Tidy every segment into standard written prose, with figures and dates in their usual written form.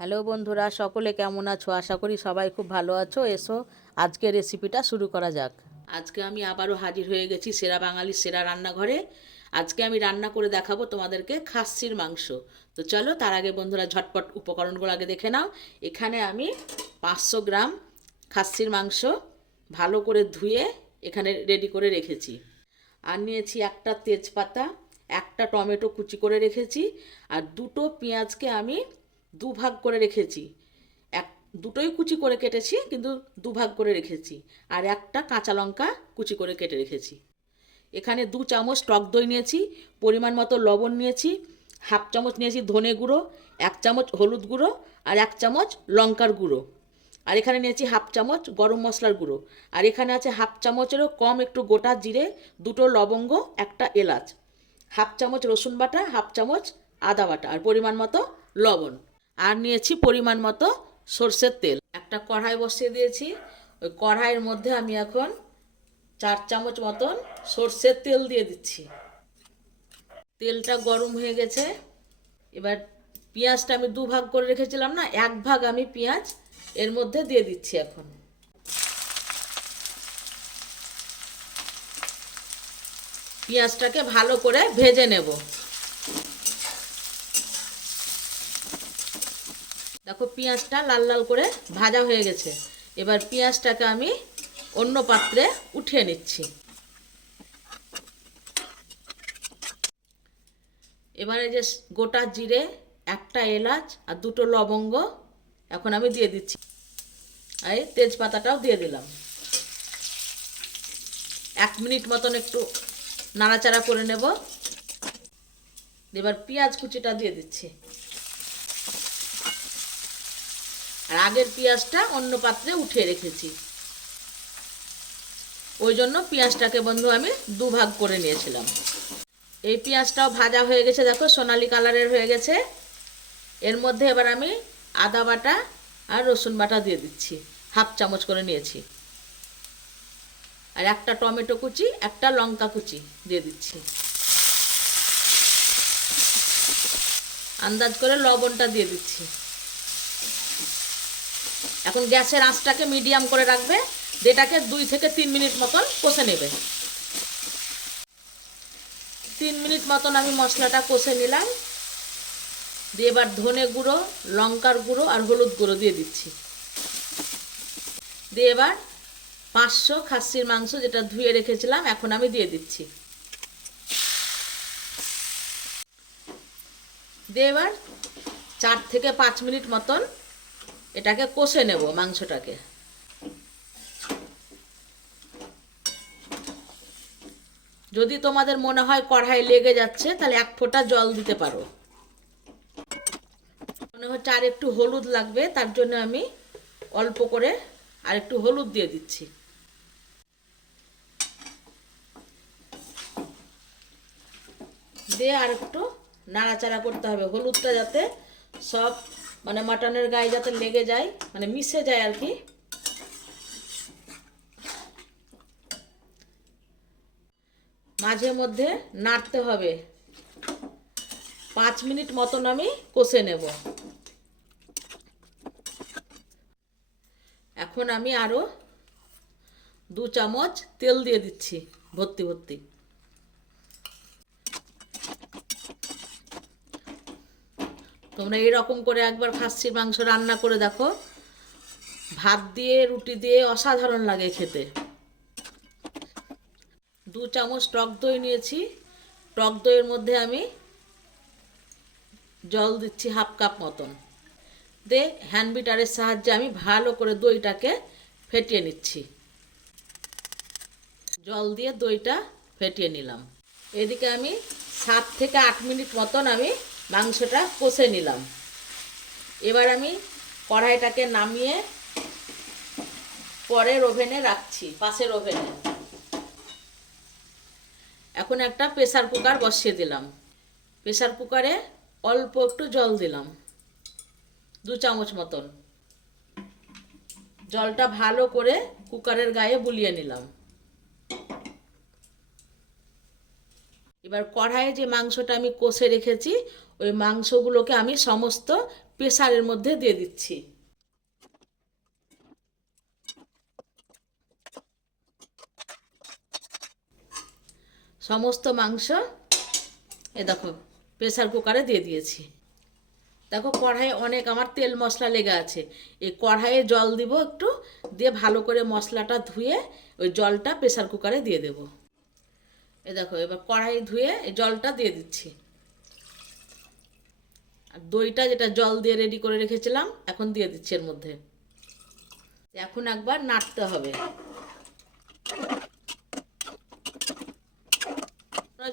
Hello বন্ধুরা, সকলে কেমন আছো? আশা করি সবাই খুব ভালো আছো। এসো আজকে রেসিপিটা শুরু করা যাক। আজকে আমি আবারও হাজির হয়ে গেছি সেরা বাঙালির সেরা রান্নাঘরে। আজকে আমি রান্না করে দেখাবো তোমাদেরকে খাসির মাংস। তো চলো, তার আগে বন্ধুরা ঝটপট উপকরণগুলো আগে দেখে নাও। এখানে আমি 500 গ্রাম খাসির মাংস ভালো করে ধুয়ে এখানে রেডি করে রেখেছি। আর নিয়েছি একটা তেজপাতা, একটা টমেটো কুচি করে রেখেছি, আর দুটো পেঁয়াজকে আমি দুভাগ করে রেখেছি। এক দুটোই কুচি করে কেটেছি, কিন্তু দুভাগ করে রেখেছি। আর একটা কাঁচা লঙ্কা কুচি করে কেটে রেখেছি। এখানে 2 চামচ টক দই নিয়েছি, পরিমাণ মতো লবণ নিয়েছি, হাফ চামচ নিয়েছি ধনে গুঁড়ো, 1 চামচ হলুদ গুঁড়ো, আর 1 চামচ লঙ্কার গুঁড়ো। আর এখানে নিয়েছি হাফ চামচ গরম মশলার গুঁড়ো। আর এখানে আছে হাফ চামচেরও কম একটু গোটা জিরে, দুটো লবঙ্গ, একটা এলাচ, হাফ চামচ রসুন বাটা, হাফ চামচ আদা বাটা, আর পরিমাণ মতো লবণ। আর নিয়েছি পরিমাণ মতো সর্ষের তেল। একটা কড়াই বসিয়ে দিয়েছি। ওই কড়াইয়ের মধ্যে আমি এখন 4 চামচ মতন সর্ষের তেল দিয়ে দিচ্ছি। তেলটা গরম হয়ে গেছে। এবার পেঁয়াজটা আমি দুভাগ করে রেখেছিলাম না, 1 ভাগ আমি পেঁয়াজ এর মধ্যে দিয়ে দিচ্ছি। এখন পেঁয়াজটাকে ভালো করে ভেজে নেব। দেখো, পেঁয়াজটা লাল লাল করে ভাজা হয়ে গেছে। এবার পেঁয়াজটাকে আমি অন্য পাত্রে উঠিয়ে নিচ্ছি। এবারে যে গোটা জিরে, একটা এলাচ আর দুটো লবঙ্গ এখন আমি দিয়ে দিচ্ছি। আর তেজপাতাটাও দিয়ে দিলাম। 1 মিনিট মতন একটু নাড়াচাড়া করে নেব। এবার পেঁয়াজ কুচিটা দিয়ে দিচ্ছি। আর আগের পেঁয়াজটা অন্য পাত্রে উঠিয়ে রেখেছি, ওই জন্য পেঁয়াজটাকে বন্ধু আমি দুভাগ করে নিয়েছিলাম। এই পেঁয়াজটাও ভাজা হয়ে গেছে, দেখো সোনালি কালারের হয়ে গেছে। এর মধ্যে এবার আমি আদা বাটা আর রসুন বাটা দিয়ে দিচ্ছি, হাফ চামচ করে নিয়েছি। আর একটা টমেটো কুচি, একটা লঙ্কা কুচি দিয়ে দিচ্ছি। আন্দাজ করে লবণটা দিয়ে দিচ্ছি। এখন গ্যাসের আঁচটাকে মিডিয়াম করে রাখবে। এটাকে 2 থেকে 3 মিনিট মতন কষে নেবে। 3 মিনিট মতন আমি মশলাটা কষে নিলাম। দিয়ে এবার ধনে গুঁড়ো, লঙ্কার গুঁড়ো আর হলুদ গুঁড়ো দিয়ে দিচ্ছি। দিয়ে এবার 500 খাসির মাংস যেটা ধুয়ে রেখেছিলাম এখন আমি দিয়ে দিচ্ছি। দিয়ে এবার 4 থেকে 5 মিনিট মতন এটাকে কষে নেব মাংসটাকে। যদি তোমাদের মনে হয় কড়াই লেগে যাচ্ছে, তাহলে 1 ফোঁটা জল দিতে পারো। মনে হচ্ছে আর একটু হলুদ লাগবে, তার জন্য আমি অল্প করে আর একটু হলুদ দিয়ে দিচ্ছি। দিয়ে আর একটু নাড়াচাড়া করতে হবে, হলুদটা যাতে সব মাটনের গায়ে যাতে লেগে যায়, মিশে যায় আর কি। মাঝে মধ্যে নাড়তে হবে। 5 মিনিট মতন আমি কষে নেব। এখন আমি আরও 2 চামচ তেল দিয়ে দিচ্ছি, ভর্তি ভর্তি। তোমরা এরকম করে একবার খাসির মাংস রান্না করে দেখো, ভাত দিয়ে রুটি দিয়ে অসাধারণ লাগে খেতে। 2 চামচ টক দই নিয়েছি। টক দইয়ের মধ্যে আমি জল দিচ্ছি হাফ কাপ মতন। দিয়ে হ্যান্ড বিটারের সাহায্যে আমি ভালো করে দইটাকে ফেটিয়ে নিচ্ছি। জল দিয়ে দইটা ফেটিয়ে নিলাম। এদিকে আমি 7 থেকে 8 মিনিট মতন আমি মাংসটা কষে নিলাম। এবার আমি কড়াইটাকে নামিয়ে পরের ওভেনে রাখছি, পাশের ওভেনে। এখন একটা প্রেসার কুকার বসিয়ে দিলাম। প্রেসার কুকারে অল্প একটু জল দিলাম, 2 চামচ মতন। জলটা ভালো করে কুকারের গায়ে বুলিয়ে নিলাম। এবার কড়াইয়ে যে মাংসটা আমি কষে রেখেছি, ওই মাংসগুলোকে আমি সমস্ত প্রেসারের মধ্যে দিয়ে দিচ্ছি। সমস্ত মাংস দেখো প্রেসার কুকারে দিয়ে দিয়েছি। দেখো কড়াইয়ে অনেক আমার তেল মশলা লেগে আছে, এই কড়াইয়ে জল দিব একটু, দিয়ে ভালো করে মশলাটা ধুয়ে ওই জলটা প্রেসার কুকারে দিয়ে দেব। দেখো এবার কড়াই ধুয়ে এই জলটা দিয়ে দিচ্ছি। আর দইটা যেটা জল দিয়ে রেডি করে রেখেছিলাম এখন দিয়ে দিচ্ছি এর মধ্যে। এখন একবার নাড়তে হবে।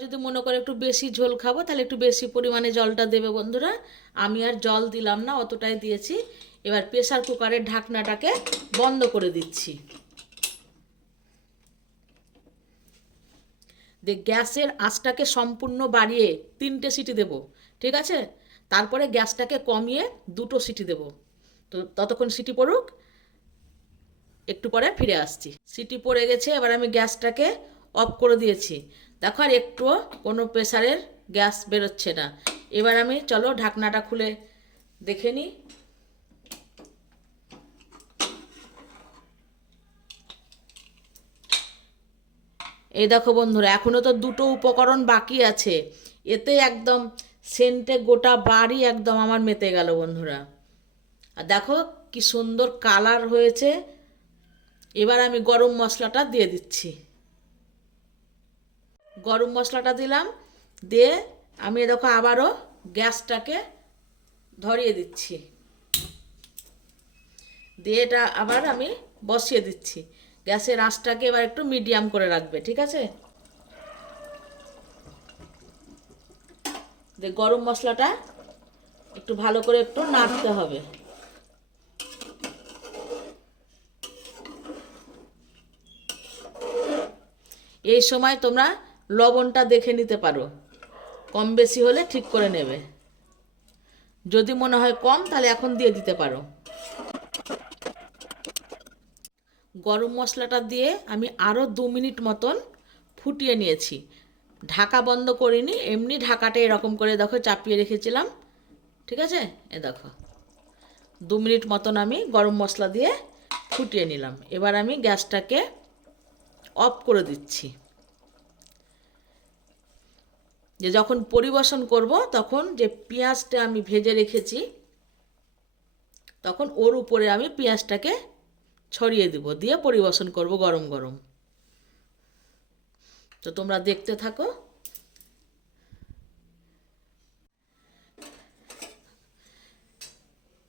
যদি মনে করে একটু বেশি ঝোল খাবো তাহলে একটু বেশি পরিমাণে জলটা দেবে বন্ধুরা। আমি আর জল দিলাম না, অতটাই দিয়েছি। এবার প্রেসার কুকারের ঢাকনাটাকে বন্ধ করে দিচ্ছি। গ্যাসের আঁচটাকে সম্পূর্ণ বাড়িয়ে 3টে সিটি দেব, ঠিক আছে? তারপরে গ্যাসটাকে কমিয়ে 2টো সিটি দেব। তো ততক্ষণ সিটি পড়ুক, একটু পরে ফিরে আসছি। সিটি পড়ে গেছে, এবার আমি গ্যাসটাকে অফ করে দিয়েছি। দেখো আর একটুও কোনো প্রেসারের গ্যাস বেরোচ্ছে না। এবার আমি চলো ঢাকনাটা খুলে দেখে নিই। এই দেখো বন্ধুরা, এখনও তো 2টো উপকরণ বাকি আছে। এতে একদম সেন্টে গোটা বাড়ি একদম আমার মেতে গেল বন্ধুরা। আর দেখো কি সুন্দর কালার হয়েছে। এবার আমি গরম মশলাটা দিয়ে দিচ্ছি। গরম মশলাটা দিলাম, দিয়ে আমি দেখো আবারও গ্যাসটাকে ধরিয়ে দিচ্ছি, দিয়ে এটা আবার আমি বসিয়ে দিচ্ছি। গ্যাসের আঁচটাকে এবার একটু মিডিয়াম করে রাখবে, ঠিক আছে? গরম মশলাটা একটু ভালো করে একটু নাড়তে হবে। এই সময় তোমরা লবণটা দেখে নিতে পারো, কম বেশি হলে ঠিক করে নেবে। যদি মনে হয় কম তাহলে এখন দিয়ে দিতে পারো। গরম মশলাটা দিয়ে আমি আরও 2 মিনিট মতন ফুটিয়ে নিয়েছি। ঢাকা বন্ধ করিনি, এমনি ঢাকাটা এরকম করে দেখো চাপিয়ে রেখেছিলাম, ঠিক আছে? দেখো 2 মিনিট মতন আমি গরম মশলা দিয়ে ফুটিয়ে নিলাম। এবার আমি গ্যাসটাকে অফ করে দিচ্ছি। যে যখন পরিবেশন করব তখন যে পেঁয়াজটা আমি ভেজে রেখেছি তখন ওর উপরে আমি পেঁয়াজটাকে ছড়িয়ে দেব, দিয়ে পরিবেশন করব গরম গরম। তো তোমরা দেখতে থাকো।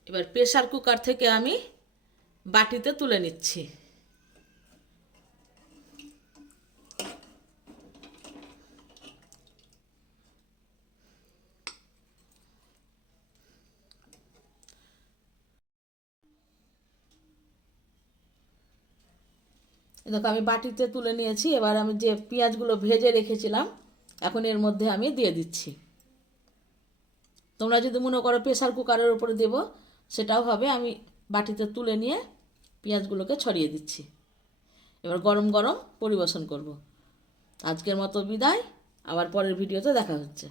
এবার প্রেসার কুকার থেকে আমি বাটিতে তুলে নিচ্ছি। দেখো আমি বাটিতে তুলে নিয়েছি। এবার আমি যে পেঁয়াজগুলো ভেজে রেখেছিলাম এখন এর মধ্যে আমি দিয়ে দিচ্ছি। তোমরা যদি মনে করো প্রেসার কুকারের উপরে দেব সেটাও হবে। আমি বাটিতে তুলে নিয়ে পেঁয়াজগুলোকে ছড়িয়ে দিচ্ছি। এবার গরম গরম পরিবেশন করব। আজকের মতো বিদায়, আবার পরের ভিডিওতে দেখা হচ্ছে।